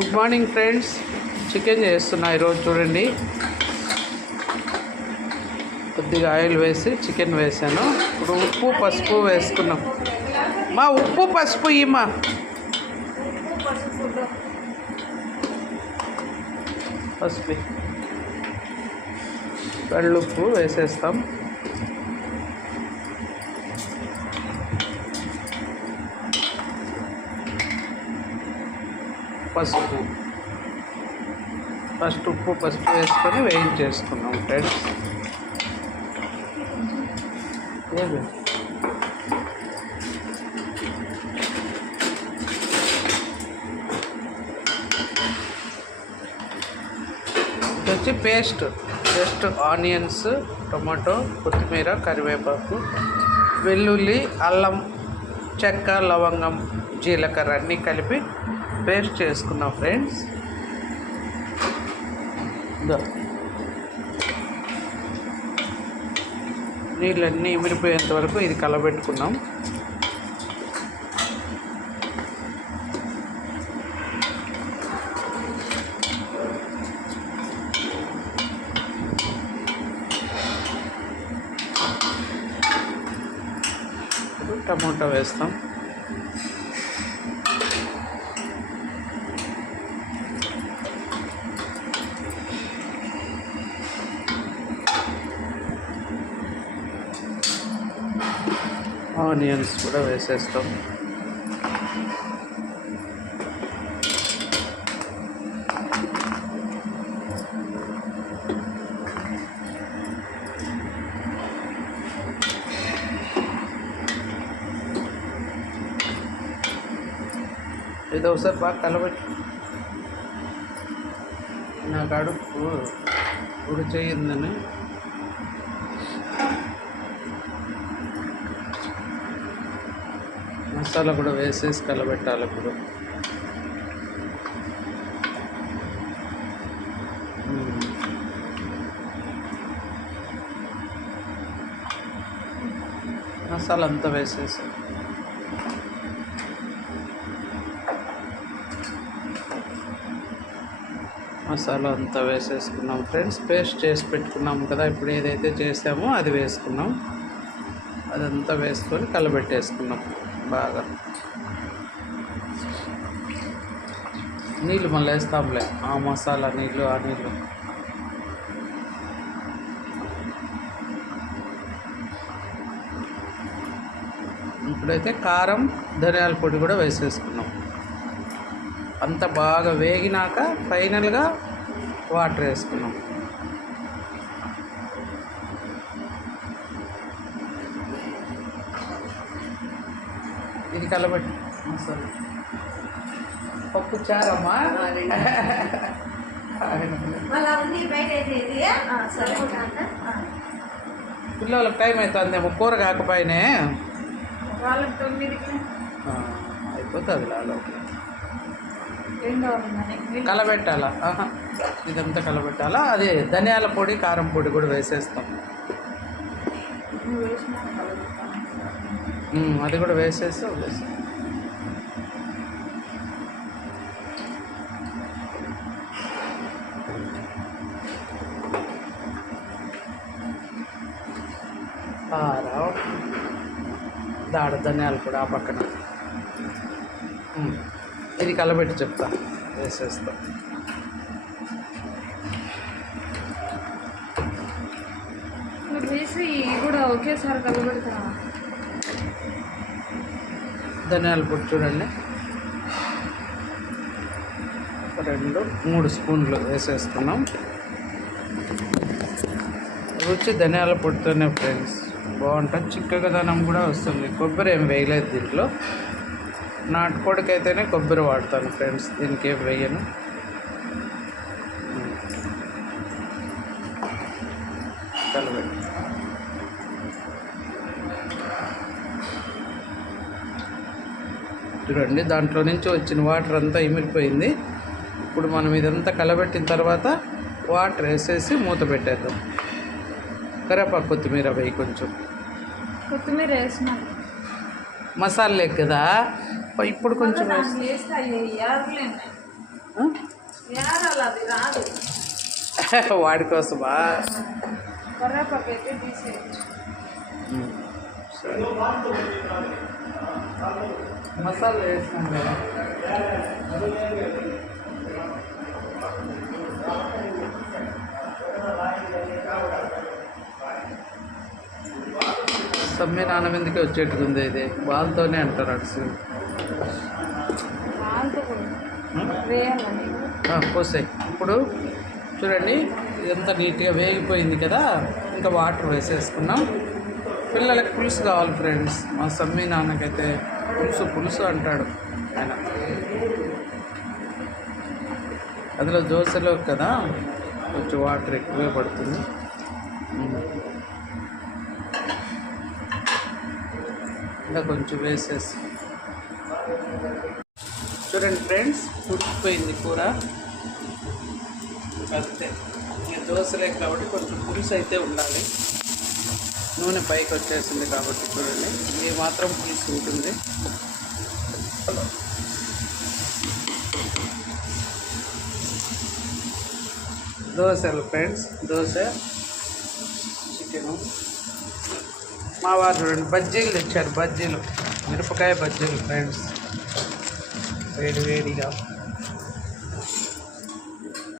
Good morning friends. Chicken చేస్తున్నా ఈరోజు. చూడండి, కొద్దిగా ఆయిల్ వేసి చికెన్ వేసాను. ఇప్పుడు ఉప్పు పసుపు వేసుకున్నాం. మా ఉప్పు పసుపు ఇమ్మా. పసుపు కళ్ళుప్పు వేసేస్తాం. పసుపు ఫస్ట్ ఉప్పు పసుపు వేసుకొని వేయించేసుకున్నాం ఫ్రెండ్స్. ఏది ఇది వచ్చి పేస్ట్. జస్ట్ ఆనియన్స్, టొమాటో, కొత్తిమీర, కరివేపాకు, వెల్లుల్లి, అల్లం, చెక్క, లవంగం, జీలకర్ర అన్నీ కలిపి పేస్ట్ చేసుకున్నాం ఫ్రెండ్స్. నీళ్ళన్నీ ఇమిడిపోయేంత వరకు ఇది కలబెట్టుకున్నాం. టమోటా వేస్తాం. ఆనియన్స్ కూడా వేసేస్తాం. ఇది ఒకసారి బాగా కలబెట్టి. నా కడుపు ఉడి చేయిందని మసాలా కూడా వేసేసి కలబెట్టాలి. ఇప్పుడు మసాలా అంతా వేసేసి మసాలా అంతా వేసేసుకున్నాం ఫ్రెండ్స్. పేస్ట్ చేసి పెట్టుకున్నాము కదా, ఇప్పుడు ఏదైతే చేసామో అది వేసుకున్నాం. అదంతా వేసుకొని కలబెట్టేసుకున్నాం బాగా. నీళ్ళు మళ్ళీ వేస్తాంలే, ఆ మసాలా నీళ్ళు, ఆ నీళ్ళు. ఇప్పుడైతే కారం, ధనియాల పొడి కూడా వేసేసుకున్నాం. అంత బాగా వేగినాక ఫైనల్గా వాటర్ వేసుకున్నాం. ఇది కలబెట్టి మసాలా పప్పు చారమ్మా. పిల్లలకు టైం అవుతుందేమో కూర కాకపోయినే. అయిపోతుంది లాలోకి. కలబెట్టాలా, ఇదంతా కలబెట్టాలా. అదే ధనియాల పొడి, కారం పొడి కూడా వేసేస్తాం. అది కూడా వేసేసి వదిలేస్తాం. కారం, దాడ ధనియాల పొడి ఆ పక్కన. ఇది కలబెట్టి చెప్తా, వేసేస్తాం. వేసి కూడా ఒకేసారి కలబెడతా. ధనియాల పొడి చూడండి, 2-3 స్పూన్లు వేసేసుకున్నాం. రుచి ధనియాల పొడితోనే ఫ్రెండ్స్ బాగుంటుంది. చిక్కదనం కూడా వస్తుంది. కొబ్బరి ఏం వేయలేదు దీంట్లో. నాటుకోడికి అయితేనే కొబ్బరి వాడతాను ఫ్రెండ్స్, దీనికి ఏం వేయను. కలబెట్టి చూడండి, దాంట్లో నుంచి వచ్చిన వాటర్ అంతా ఇమిడిపోయింది. ఇప్పుడు మనం ఇదంతా కలబెట్టిన తర్వాత వాటర్ వేసేసి మూత పెట్టేద్దాం. కరివేపాకు, కొత్తిమీర వేయి. కొంచెం కొత్తిమీర వేసిన మసాలా లేక కదా ఇప్పుడు కొంచెం కావాలి, అది రాదు. వాడి కోసమా? కర్రేపాకు అయితే తీసేయచ్చు. సరే మసాలా వేసినాం కదా. సమ్మె నానబిందుకే వచ్చేట్టుకుంది ఇది. వాళ్ళతోనే అంటారు అటు వాళ్ళతో కూడా వేయాలని పోసాయి. ఇప్పుడు చూడండి ఇదంతా నీట్గా వేగిపోయింది కదా. ఇంకా వాటర్ వేసేసుకున్నాం. పిల్లలకి పులుసు కావాలి ఫ్రెండ్స్. మా సమ్మి నాన్నకైతే పులుసు పులుసు అంటాడు ఆయన. అందులో దోశలో కదా కొంచెం వాటర్ ఎక్కువే పడుతుంది. ఇంకా కొంచెం వేసేసి చూడండి ఫ్రెండ్స్, ఉడికిపోయింది కూర. అంతే, ఇంకా దోశలే కాబట్టి కొంచెం పులుసు అయితే ఉండాలి. నూనె పైకి వచ్చేసింది కాబట్టి చూడండి ఇది మాత్రం పులుసు ఉంటుంది. దోశలు ఫ్రెండ్స్, దోశ చికెను. మా వారు చూడండి బజ్జీలు తెచ్చారు. బజ్జీలు, మిరపకాయ బజ్జీలు ఫ్రెండ్స్, వేడి వేడిగా.